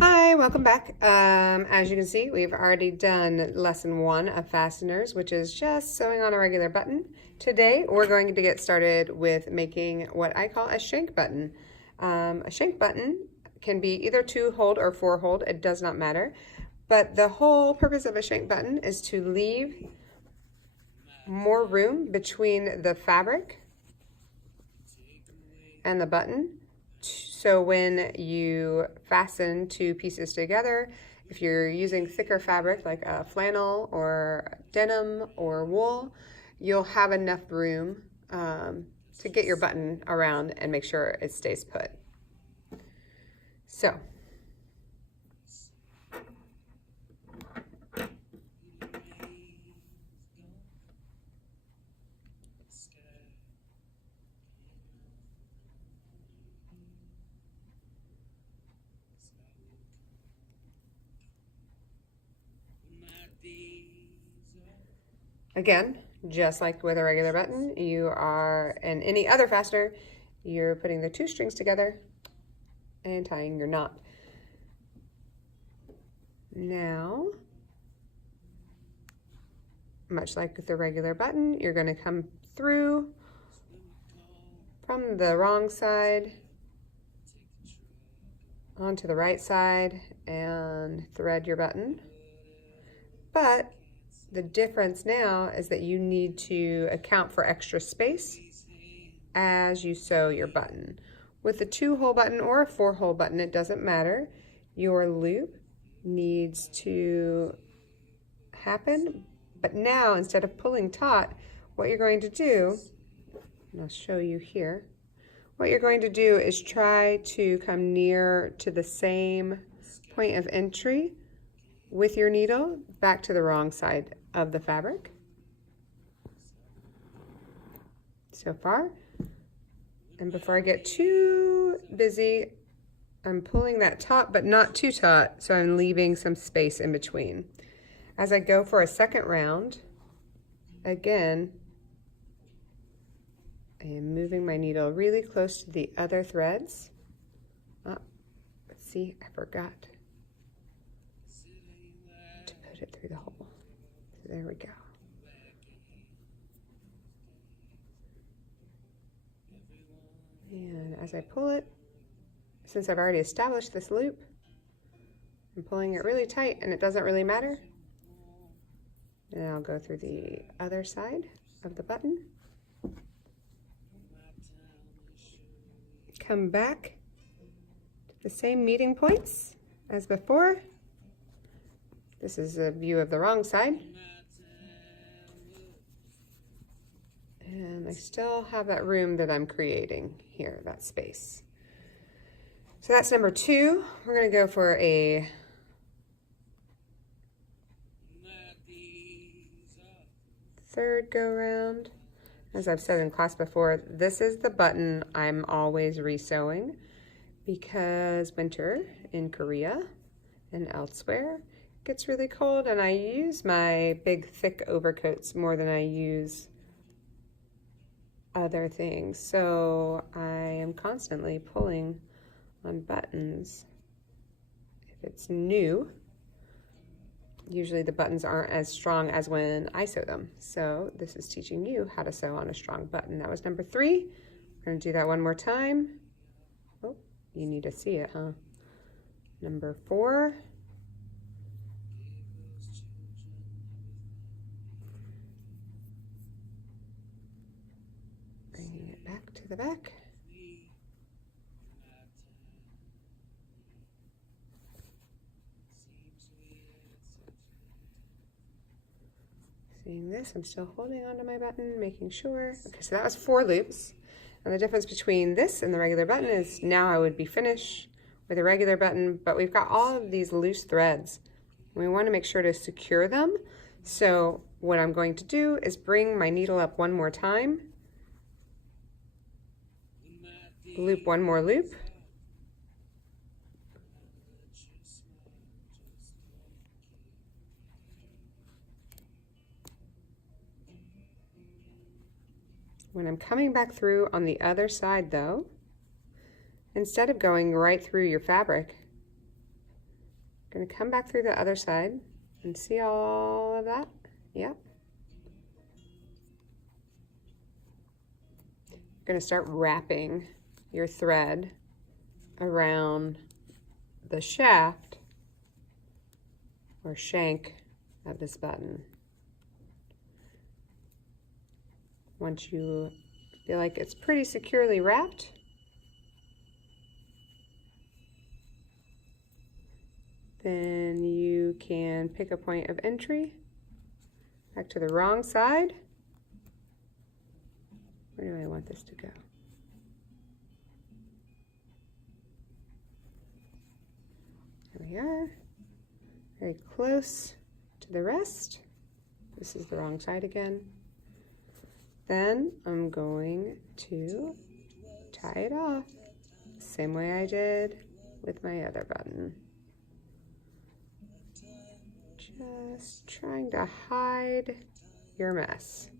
Hi, welcome back. As you can see, we've already done lesson 1 of fasteners, which is just sewing on a regular button. Today, we're going to get started with making what I call a shank button. A shank button can be either 2-hold or 4-hold, it does not matter. But the whole purpose of a shank button is to leave more room between the fabric and the button. So when you fasten two pieces together, if you're using thicker fabric like a flannel or denim or wool, you'll have enough room to get your button around and make sure it stays put. So again, just like with a regular button, you are, and any other fastener, you're putting the two strings together and tying your knot. Now, much like with the regular button, you're going to come through from the wrong side onto the right side and thread your button. But the difference now is that you need to account for extra space as you sew your button. With a 2-hole button or a 4-hole button, it doesn't matter. Your loop needs to happen, but now instead of pulling taut, what you're going to do, and I'll show you here, what you're going to do is try to come near to the same point of entry with your needle back to the wrong side of the fabric. So far. And before I get too busy, I'm pulling that taut, but not too taut, so I'm leaving some space in between. As I go for a second round, again, I am moving my needle really close to the other threads. Oh, see, I forgot to put it through the hole. So there we go. And as I pull it, since I've already established this loop, I'm pulling it really tight and it doesn't really matter. And I'll go through the other side of the button. Come back to the same meeting points as before. This is a view of the wrong side. And I still have that room that I'm creating here, that space. So that's number 2. We're going to go for a third go round. As I've said in class before, this is the button I'm always resewing because winter in Korea and elsewhere gets really cold, and I use my big thick overcoats more than I use other things. So I am constantly pulling on buttons. If it's new, usually the buttons aren't as strong as when I sew them. So this is teaching you how to sew on a strong button. That was number 3. We're going to do that one more time. Oh, you need to see it, huh? Number 4. Bringing it back to the back. Seeing this, I'm still holding onto my button, making sure. Okay, so that was 4 loops. And the difference between this and the regular button is now I would be finished with a regular button, but we've got all of these loose threads. We want to make sure to secure them. So what I'm going to do is bring my needle up one more time, loop one more loop, when I'm coming back through on the other side though, instead of going right through your fabric, Going to come back through the other side and see all of that. Yep. You're going to start wrapping your thread around the shaft or shank of this button. Once you feel like it's pretty securely wrapped, then you can pick a point of entry back to the wrong side. Where do I want this to go? There we are, very close to the rest. This is the wrong side again. Then I'm going to tie it off the same way I did with my other button. Just trying to hide your mess.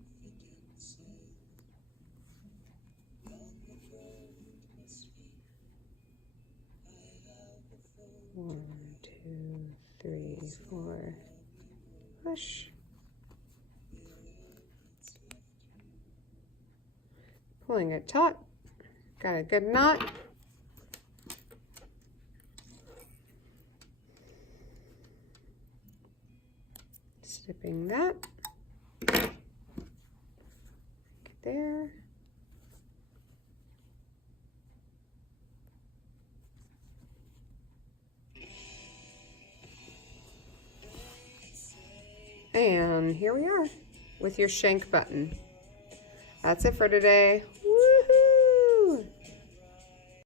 One, two, three, four. Push. Pulling it taut. Got a good knot. Snipping that. There. And here we are with your shank button. That's it for today.